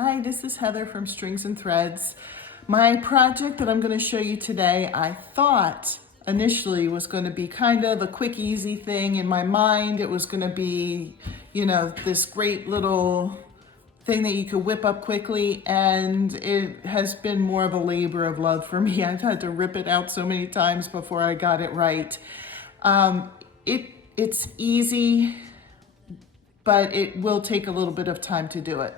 Hi, this is Heather from Strings and Threads. My project that I'm going to show you today, I thought initially was going to be kind of a quick, easy thing. In my mind, it was going to be, this great little thing that you could whip up quickly, and it has been more of a labor of love for me. I've had to rip it out so many times before I got it right. It's easy, but it will take a little bit of time to do it.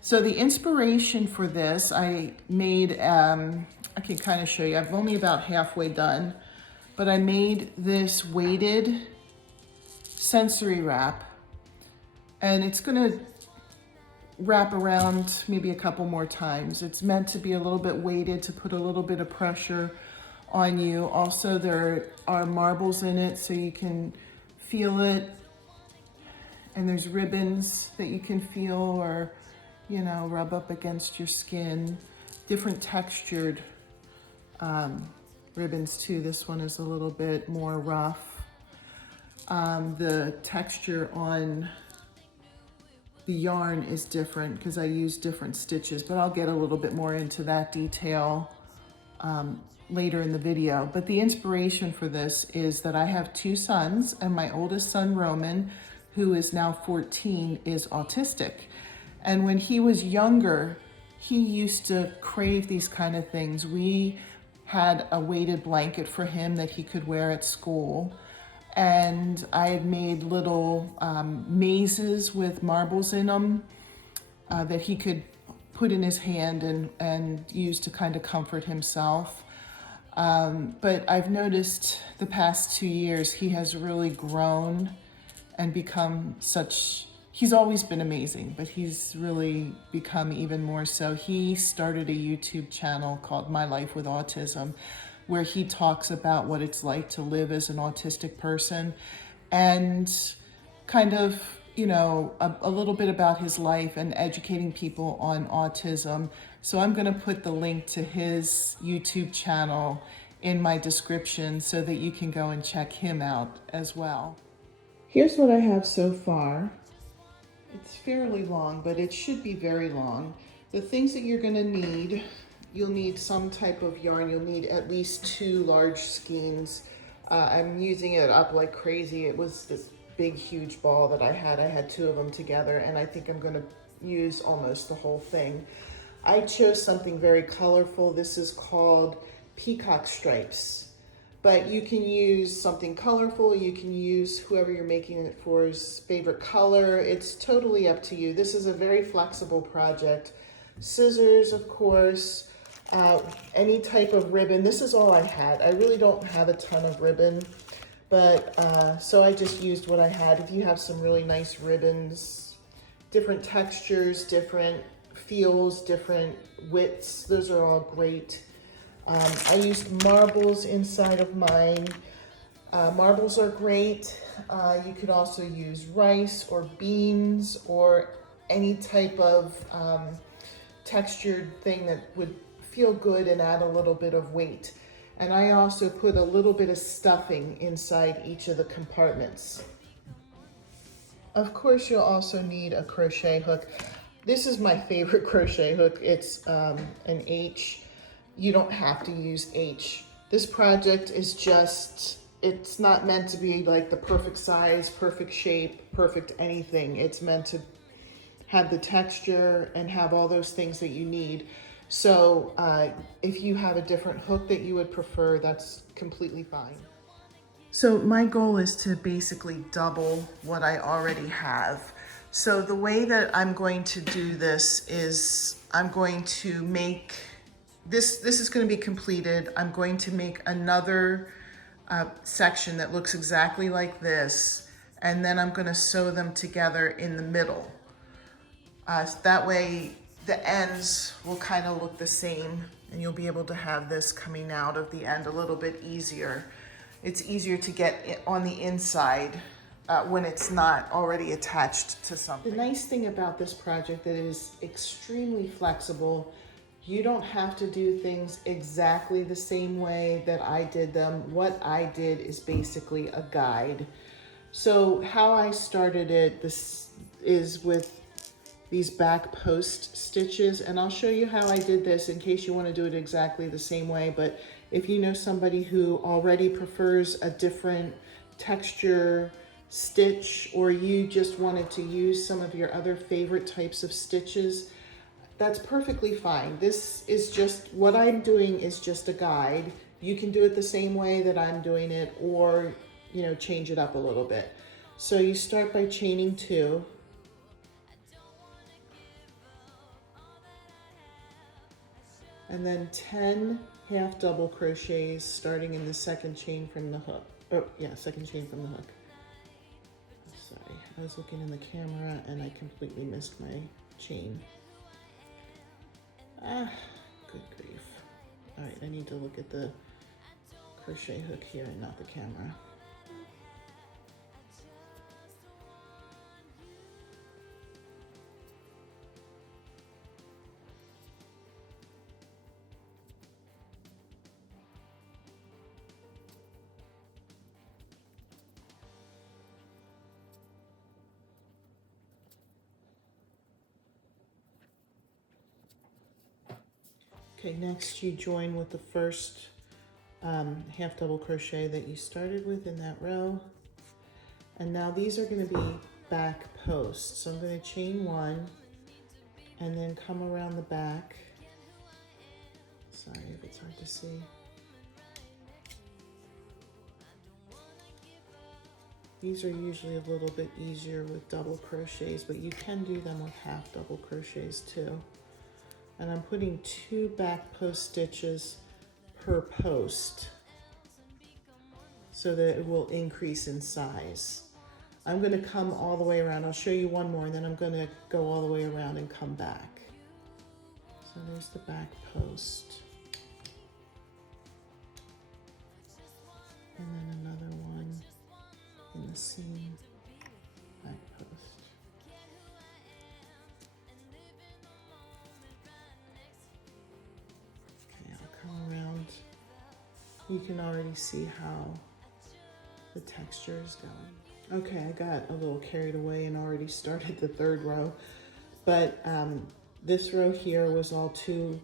So the inspiration for this, I made, I can kind of show you, I'm only about halfway done, but I made this weighted sensory wrap, and it's gonna wrap around maybe a couple more times. It's meant to be a little bit weighted to put a little bit of pressure on you. Also, there are marbles in it so you can feel it, and there's ribbons that you can feel or rub up against your skin. Different textured ribbons too. This one is a little bit more rough. The texture on the yarn is different because I use different stitches, but I'll get a little bit more into that detail later in the video. But the inspiration for this is that I have two sons, and my oldest son, Roman, who is now 14, is autistic. And when he was younger, he used to crave these kind of things. We had a weighted blanket for him that he could wear at school. And I had made little mazes with marbles in them that he could put in his hand and use to kind of comfort himself. But I've noticed the past 2 years, he has really grown and become he's always been amazing, but he's really become even more so. He started a YouTube channel called My Life with Autism, where he talks about what it's like to live as an autistic person and kind of, a little bit about his life and educating people on autism. So I'm gonna put the link to his YouTube channel in my description so that you can go and check him out as well. Here's what I have so far. It's fairly long, but it should be very long. The things that you're gonna need, you'll need some type of yarn. You'll need at least 2 large skeins. I'm using it up like crazy. It was this big, huge ball that I had. I had 2 of them together, and I think I'm gonna use almost the whole thing. I chose something very colorful. This is called Peacock Stripes. But you can use something colorful. You can use whoever you're making it for's favorite color. It's totally up to you. This is a very flexible project. Scissors, of course, any type of ribbon. This is all I had. I really don't have a ton of ribbon, but so I just used what I had. If you have some really nice ribbons, different textures, different feels, different widths, those are all great. I used marbles inside of mine. Marbles are great. You could also use rice or beans or any type of textured thing that would feel good and add a little bit of weight. And I also put a little bit of stuffing inside each of the compartments. Of course, you'll also need a crochet hook. This is my favorite crochet hook. It's an H. You don't have to use H. This project is it's not meant to be like the perfect size, perfect shape, perfect anything. It's meant to have the texture and have all those things that you need. So if you have a different hook that you would prefer, that's completely fine. So my goal is to basically double what I already have. So the way that I'm going to do this is I'm going to make this is going to be completed. I'm going to make another section that looks exactly like this, and then I'm going to sew them together in the middle. That way the ends will kind of look the same, and you'll be able to have this coming out of the end a little bit easier. It's easier to get it on the inside when it's not already attached to something. The nice thing about this project that it is extremely flexible. You don't have to do things exactly the same way that I did them. What I did is basically a guide. So how I started it, this is with these back post stitches, and I'll show you how I did this in case you want to do it exactly the same way. But if you know somebody who already prefers a different texture stitch, or you just wanted to use some of your other favorite types of stitches, that's perfectly fine. This is just, what I'm doing is just a guide. You can do it the same way that I'm doing it, or, you know, change it up a little bit. So you start by chaining 2. And then 10 half double crochets starting in the second chain from the hook. Oh yeah, second chain from the hook. Sorry, I was looking in the camera and I completely missed my chain. Ah, good grief. All right, I need to look at the crochet hook here and not the camera. Okay, next you join with the first half double crochet that you started with in that row. And now these are going to be back posts. So I'm going to chain 1 and then come around the back. Sorry if it's hard to see. These are usually a little bit easier with double crochets, but you can do them with half double crochets too. And I'm putting 2 back post stitches per post so that it will increase in size. I'm going to come all the way around. I'll show you one more, and then I'm going to go all the way around and come back. So there's the back post. And then another one in the same back post. Around, you can already see how the texture is going. Okay, I got a little carried away and already started the 3rd row, but this row here was all 2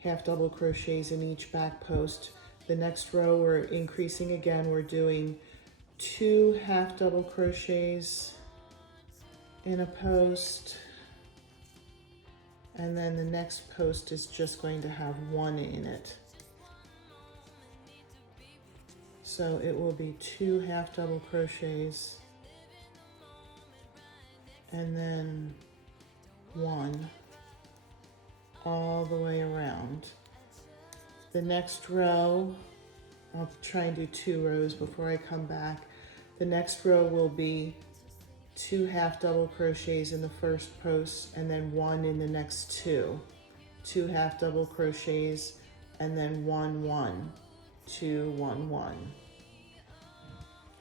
half double crochets in each back post. The next row we're increasing again. We're doing 2 half double crochets in a post, and then the next post is just going to have 1 in it. So it will be 2 half double crochets and then 1 all the way around. The next row, I'll try and do 2 rows before I come back. The next row will be 2 half double crochets in the first post and then 1 in the next 2. 2 half double crochets and then 1, 1, 2, 1, 1.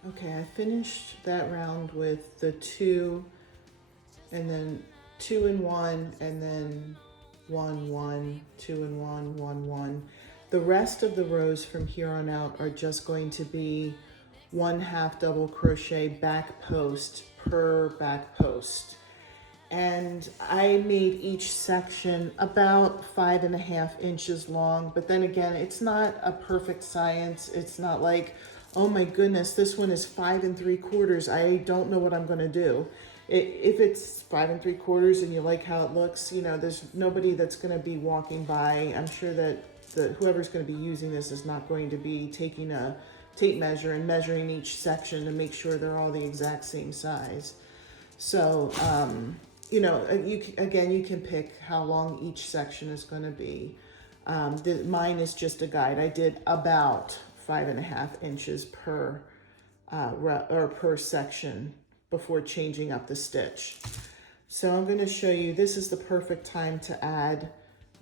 Okay, I finished that round with the 2 and then 2 and 1 and then 1, 1, 2 and 1, 1, 1. The rest of the rows from here on out are just going to be 1 half double crochet back post per back post. And I made each section about 5.5 inches long, but then again, it's not a perfect science. It's not like, oh my goodness, this one is 5 3/4. I don't know what I'm gonna do. If it's 5 3/4 and you like how it looks, you know, there's nobody that's gonna be walking by. I'm sure that whoever's gonna be using this is not going to be taking a tape measure and measuring each section to make sure they're all the exact same size. So, you know, you can pick how long each section is going to be. Mine is just a guide. I did about 5.5 inches per per section before changing up the stitch. So I'm going to show you, this is the perfect time to add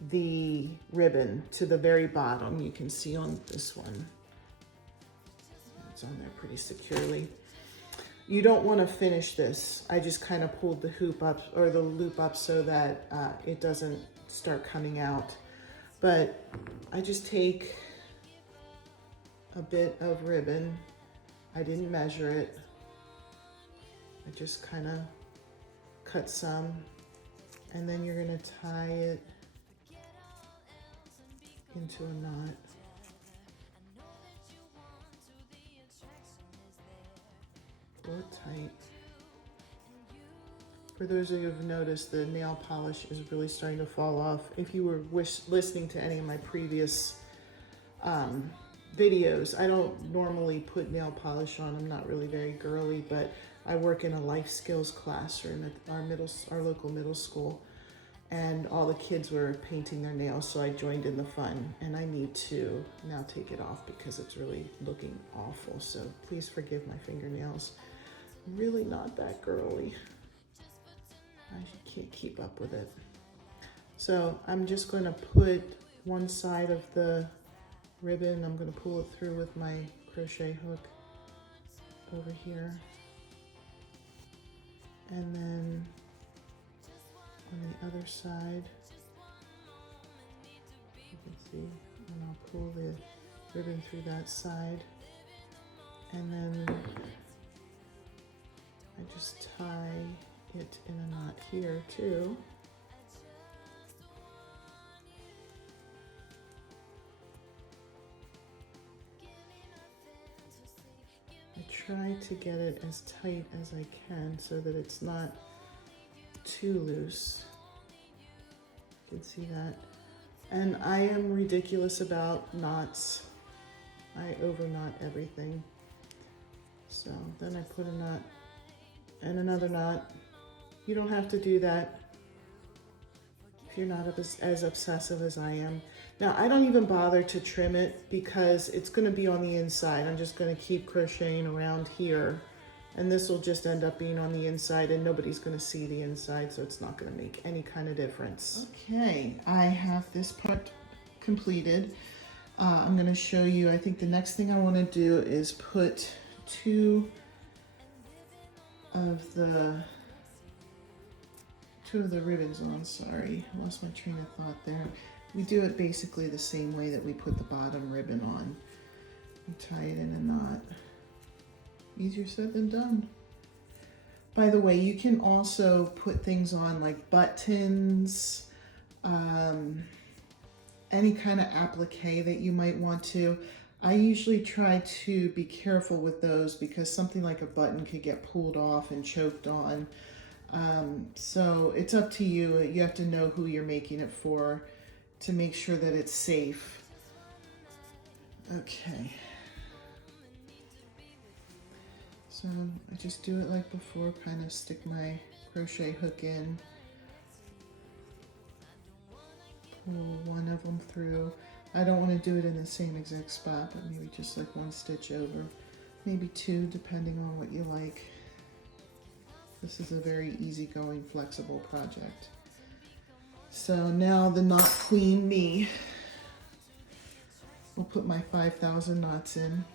the ribbon to the very bottom. You can see on this one. It's on there pretty securely. You don't want to finish this. I just kind of pulled the hoop up or the loop up so that it doesn't start coming out. But I just take a bit of ribbon. I didn't measure it. I just kind of cut some and then you're going to tie it into a knot. Pull it tight. For those of you who've noticed, the nail polish is really starting to fall off. If you were listening to any of my previous videos, I don't normally put nail polish on. I'm not really very girly, but I work in a life skills classroom at our local middle school, and all the kids were painting their nails, so I joined in the fun, and I need to now take it off because it's really looking awful. So please forgive my fingernails. I'm really not that girly. I can't keep up with it. So I'm just going to put one side of the ribbon, I'm going to pull it through with my crochet hook over here. And then on the other side, you can see, and I'll pull the ribbon through that side. And then I just tie it in a knot here too. I try to get it as tight as I can so that it's not too loose. You can see that. And I am ridiculous about knots. I over knot everything. So then I put a knot and another knot. You don't have to do that if you're not as obsessive as I am. Now, I don't even bother to trim it because it's going to be on the inside. I'm just going to keep crocheting around here, and this will just end up being on the inside, and nobody's going to see the inside, so it's not going to make any kind of difference. Okay, I have this part completed. I'm going to show you, I think the next thing I want to do is put two of the ribbons on. Sorry, I lost my train of thought there. We do it basically the same way that we put the bottom ribbon on. We tie it in a knot. Easier said than done. By the way, you can also put things on like buttons, any kind of applique that you might want to. I usually try to be careful with those because something like a button could get pulled off and choked on. So it's up to you. You have to know who you're making it for to make sure that it's safe. Okay. So I just do it like before, kind of stick my crochet hook in, pull one of them through. I don't want to do it in the same exact spot, but maybe just like one stitch over, maybe two, depending on what you like. This is a very easygoing, flexible project. So now the knot queen me. We'll put my 5,000 knots in.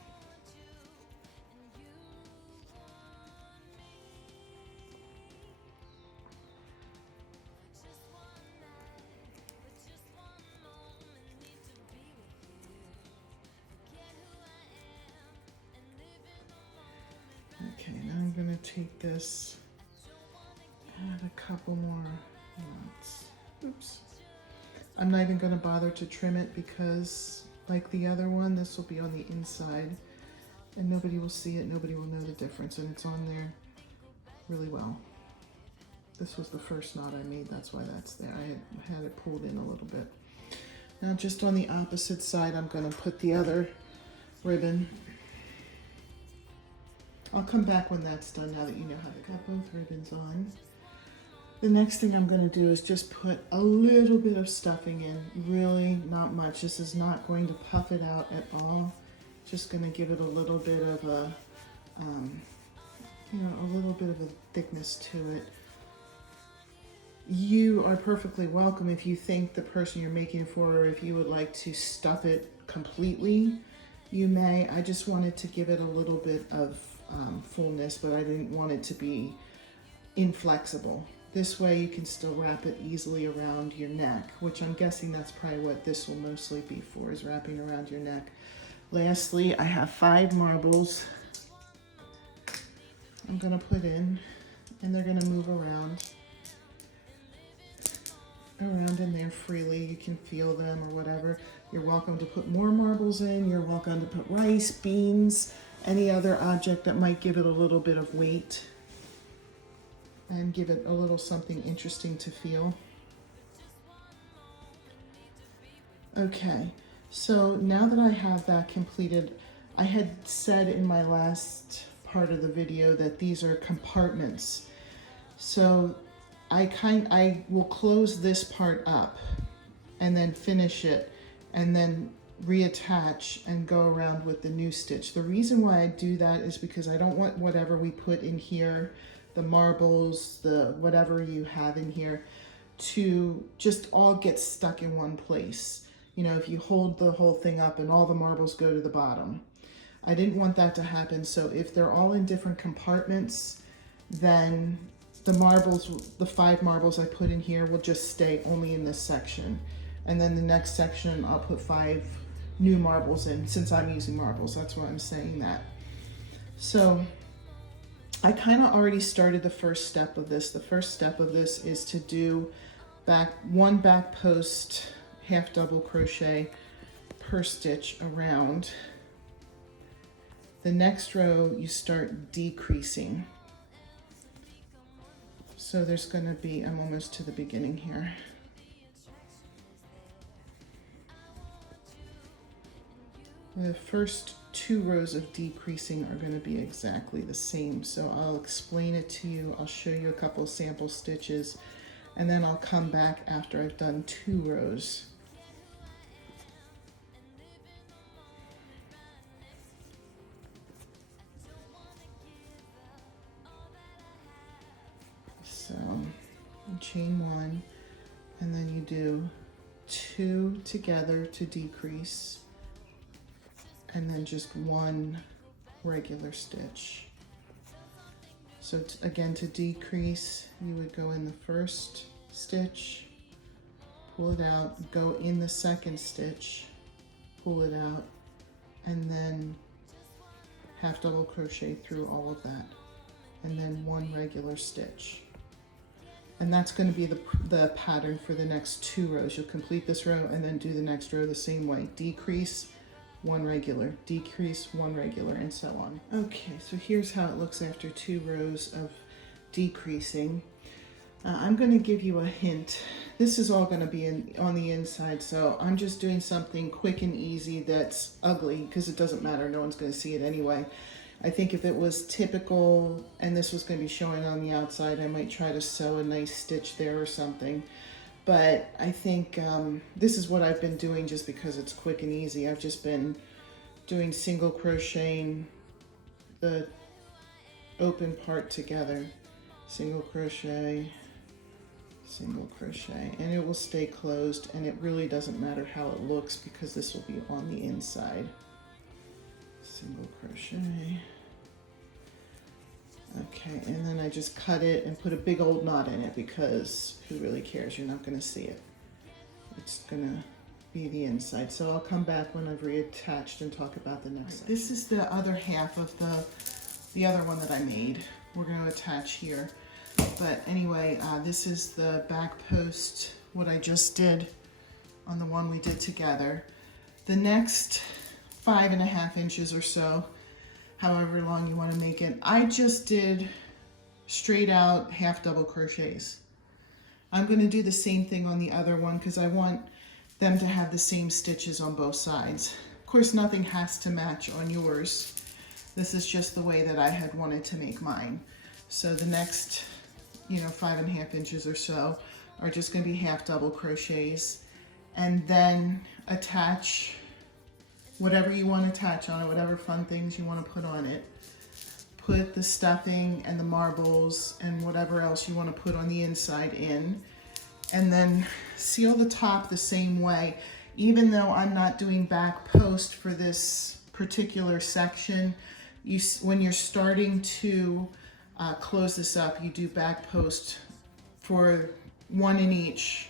Okay, now I'm going to take this, add a couple more knots. Oops. I'm not even going to bother to trim it because, like the other one, this will be on the inside and nobody will see it, nobody will know the difference, and it's on there really well. This was the first knot I made, that's why that's there. I had it pulled in a little bit. Now just on the opposite side, I'm going to put the other ribbon. I'll come back when that's done, now that you know how to cut both ribbons on. The next thing I'm going to do is just put a little bit of stuffing in, really not much. This is not going to puff it out at all. Just going to give it a little bit of a, a little bit of a thickness to it. You are perfectly welcome if you think the person you're making it for, or if you would like to stuff it completely, you may. I just wanted to give it a little bit of fullness, but I didn't want it to be inflexible. This way you can still wrap it easily around your neck, which I'm guessing that's probably what this will mostly be for, is wrapping around your neck. Lastly, I have 5 marbles I'm gonna put in, and they're gonna move around. around in there freely. You can feel them or whatever. You're welcome to put more marbles in. You're welcome to put rice, beans, any other object that might give it a little bit of weight and give it a little something interesting to feel. Okay, so now that I have that completed, I had said in my last part of the video that these are compartments. So I will close this part up and then finish it and then reattach and go around with the new stitch. The reason why I do that is because I don't want whatever we put in here, the marbles, the whatever you have in here, to just all get stuck in one place. You know, if you hold the whole thing up and all the marbles go to the bottom. I didn't want that to happen, so if they're all in different compartments, then the marbles, the 5 marbles I put in here will just stay only in this section. And then the next section, I'll put 5 new marbles in, since I'm using marbles, that's why I'm saying that. So I kind of already started the first step of this. The first step of this is to do one back post, half double crochet per stitch around. The next row you start decreasing. So there's going to be, I'm almost to the beginning here. The first 2 rows of decreasing are going to be exactly the same. So I'll explain it to you. I'll show you a couple sample stitches and then I'll come back after I've done 2 rows. So chain 1 and then you do 2 together to decrease and then just 1 regular stitch. So again, to decrease, you would go in the first stitch, pull it out, go in the second stitch, pull it out, and then half double crochet through all of that, and then 1 regular stitch. And that's going to be the pattern for the next 2 rows. You'll complete this row and then do the next row the same way. Decrease, 1 regular, decrease, 1 regular, and so on. Okay, so here's how it looks after 2 rows of decreasing. I'm going to give you a hint. This is all going to be on the inside, so I'm just doing something quick and easy that's ugly because it doesn't matter. No one's going to see it anyway. I think if it was typical and this was going to be showing on the outside, I might try to sew a nice stitch there or something. But I think this is what I've been doing just because it's quick and easy. I've just been doing single crocheting the open part together. Single crochet, and it will stay closed, and it really doesn't matter how it looks because this will be on the inside. Single crochet. Okay, and then I just cut it and put a big old knot in it because who really cares? You're not going to see it. It's going to be the inside. So I'll come back when I've reattached and talk about the next one. This is the other half of the other one that I made. We're going to attach here. But anyway, this is the back post, what I just did on the one we did together. The next 5.5 inches or so, however long you want to make it, I just did straight out half double crochets. I'm going to do the same thing on the other one because I want them to have the same stitches on both sides. Of course, nothing has to match on yours. This is just the way that I had wanted to make mine. So the next, 5.5 inches or so are just going to be half double crochets, and then attach whatever you want to attach on it, whatever fun things you want to put on it. Put the stuffing and the marbles and whatever else you want to put on the inside in, and then seal the top the same way. Even though I'm not doing back post for this particular section, when you're starting to close this up, you do back post for 1 in each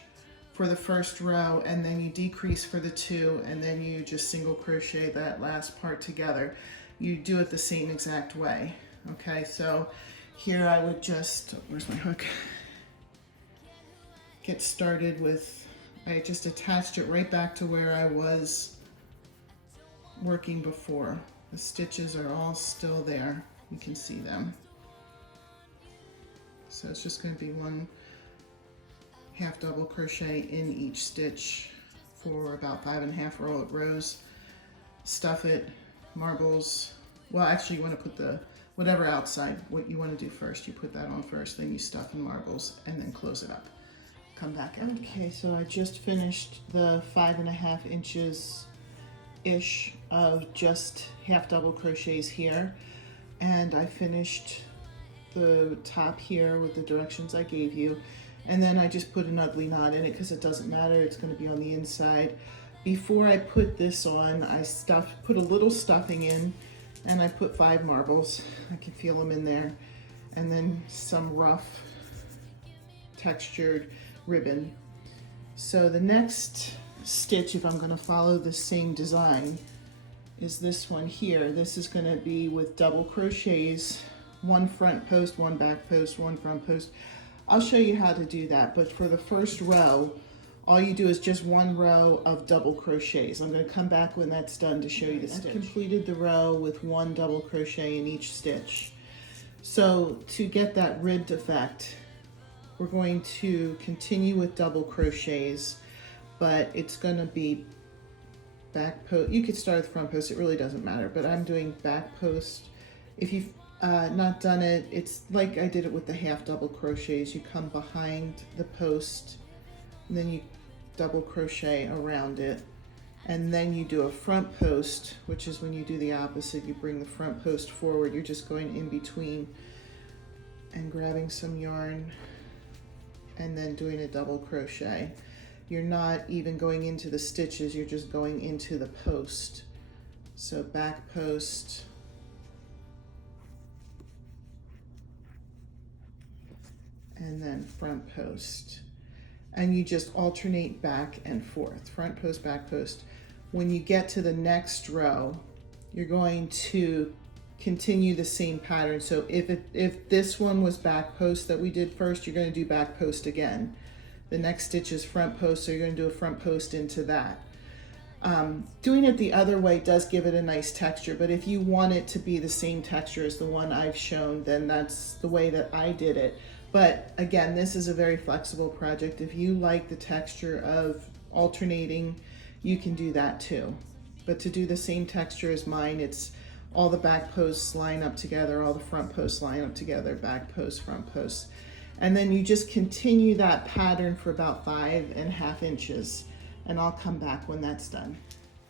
for the first row, and then you decrease for the 2, and then you just single crochet that last part together. You do it the same exact way. Okay, so here I would just, where's my hook? get started with, I just attached it right back to where I was working before. The stitches are all still there. You can see them. So it's just going to be 1 half double crochet in each stitch for about 5.5 rows. Stuff it, marbles. Well, actually you want to put the whatever outside, what you want to do first. You put that on first, then you stuff in marbles, and then close it up. Come back out. Okay, so I just finished the 5.5 inches ish of just half double crochets here, and I finished the top here with the directions I gave you, and then I just put an ugly knot in it because it doesn't matter, it's going to be on the inside. Before I put this on, I put a little stuffing in, and I put 5 marbles. I can feel them in there, and then some rough textured ribbon. So the next stitch, if I'm going to follow the same design, is this one here. This is going to be with double crochets, 1 front post, 1 back post, 1 front post. I'll show you how to do that, but for the first row, all you do is just 1 row of double crochets. I'm going to come back when that's done to show you the stitch. I've completed the row with 1 double crochet in each stitch. So to get that ribbed effect, we're going to continue with double crochets, but it's going to be back post. You could start with front post, it really doesn't matter, but I'm doing back post. If you've not done it, it's like I did it with the half double crochets. You come behind the post, and then you double crochet around it, and then you do a front post, which is when you do the opposite. You bring the front post forward. You're just going in between and grabbing some yarn and then doing a double crochet. You're not even going into the stitches, you're just going into the post. So back post, and then front post. And you just alternate back and forth, front post, back post. When you get to the next row, you're going to continue the same pattern. So if this one was back post that we did first, you're going to do back post again. The next stitch is front post, so you're going to do a front post into that. Doing it the other way does give it a nice texture, but if you want it to be the same texture as the one I've shown, then that's the way that I did it. But again, this is a very flexible project. If you like the texture of alternating, you can do that too. But to do the same texture as mine, it's all the back posts line up together, all the front posts line up together, back post, front post. And then you just continue that pattern for about 5.5 inches, and I'll come back when that's done.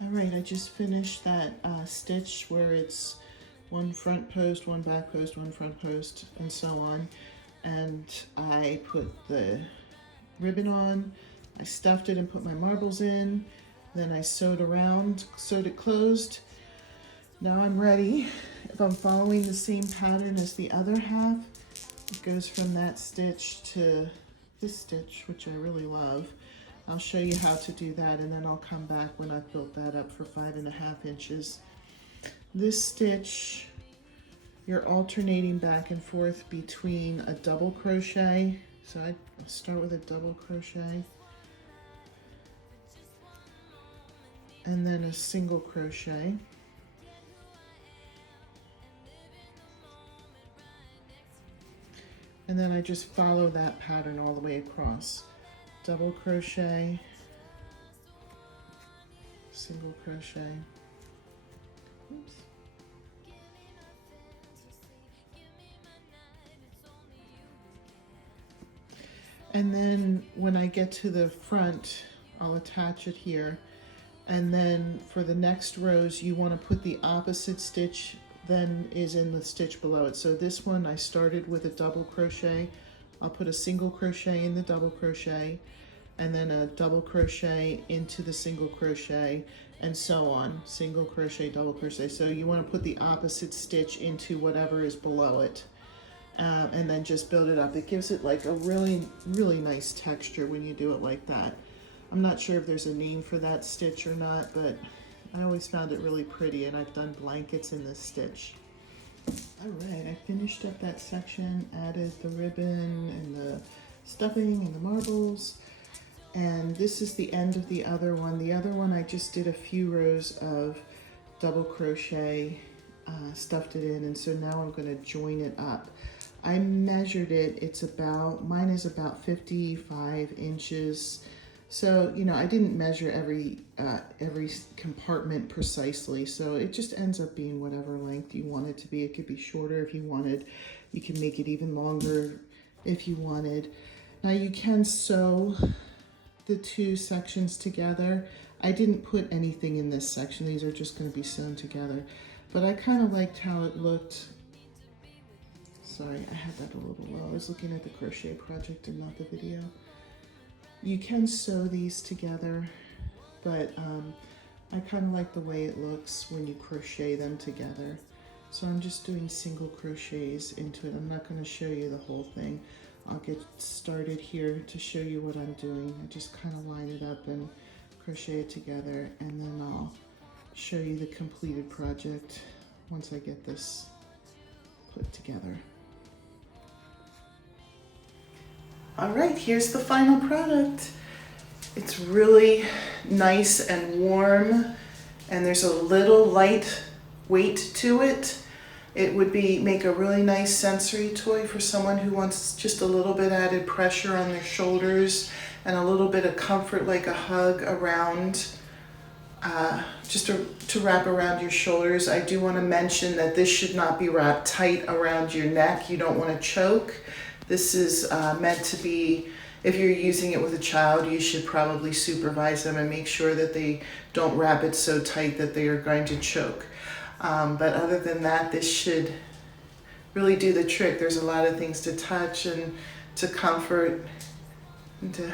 All right, I just finished that stitch where it's 1 front post, 1 back post, 1 front post, and so on. And I put the ribbon on, I stuffed it and put my marbles in, then I sewed around, sewed it closed. Now I'm ready. If I'm following the same pattern as the other half, it goes from that stitch to this stitch, which I really love. I'll show you how to do that, and then I'll come back when I've built that up for 5.5 inches. This stitch, you're alternating back and forth between a double crochet. So I start with a double crochet, and then a single crochet. And then I just follow that pattern all the way across. Double crochet, single crochet. Oops. And then when I get to the front, I'll attach it here. And then for the next rows, you want to put the opposite stitch then is in the stitch below it. So this one I started with a double crochet. I'll put a single crochet in the double crochet, and then a double crochet into the single crochet, and so on. Single crochet, double crochet. So you want to put the opposite stitch into whatever is below it, and then just build it up. It gives it like a really, really nice texture when you do it like that. I'm not sure if there's a name for that stitch or not, but I always found it really pretty, and I've done blankets in this stitch. All right, I finished up that section, added the ribbon and the stuffing and the marbles. And this is the end of the other one. The other one I just did a few rows of double crochet, stuffed it in, and so now I'm going to join it up. I measured it, mine is about 55 inches. So, you know, I didn't measure every compartment precisely, so it just ends up being whatever length you want it to be. It could be shorter if you wanted. You can make it even longer if you wanted. Now you can sew the two sections together. I didn't put anything in this section. These are just going to be sewn together. But I kind of liked how it looked. Sorry, I had that a little low. I was looking at the crochet project and not the video. You can sew these together, but I kind of like the way it looks when you crochet them together. So I'm just doing single crochets into it. I'm not going to show you the whole thing. I'll get started here to show you what I'm doing. I just kind of line it up and crochet it together, and then I'll show you the completed project once I get this put together. All right, here's the final product. It's really nice and warm, and there's a little light weight to it. It would make a really nice sensory toy for someone who wants just a little bit added pressure on their shoulders and a little bit of comfort, like a hug around, just to wrap around your shoulders. I do want to mention that this should not be wrapped tight around your neck. You don't want to choke. This is meant to be, if you're using it with a child, you should probably supervise them and make sure that they don't wrap it so tight that they are going to choke. But other than that, this should really do the trick. There's a lot of things to touch and to comfort and to,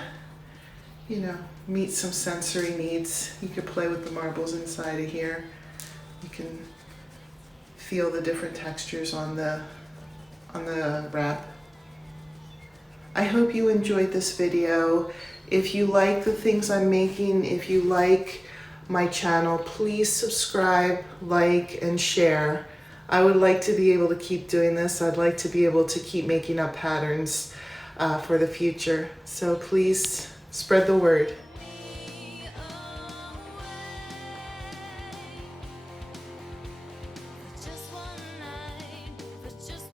you know, meet some sensory needs. You could play with the marbles inside of here. You can feel the different textures on the wrap. I hope you enjoyed this video. If you like the things I'm making, if you like my channel, please subscribe, like, and share. I would like to be able to keep doing this. I'd like to be able to keep making up patterns for the future. So please spread the word.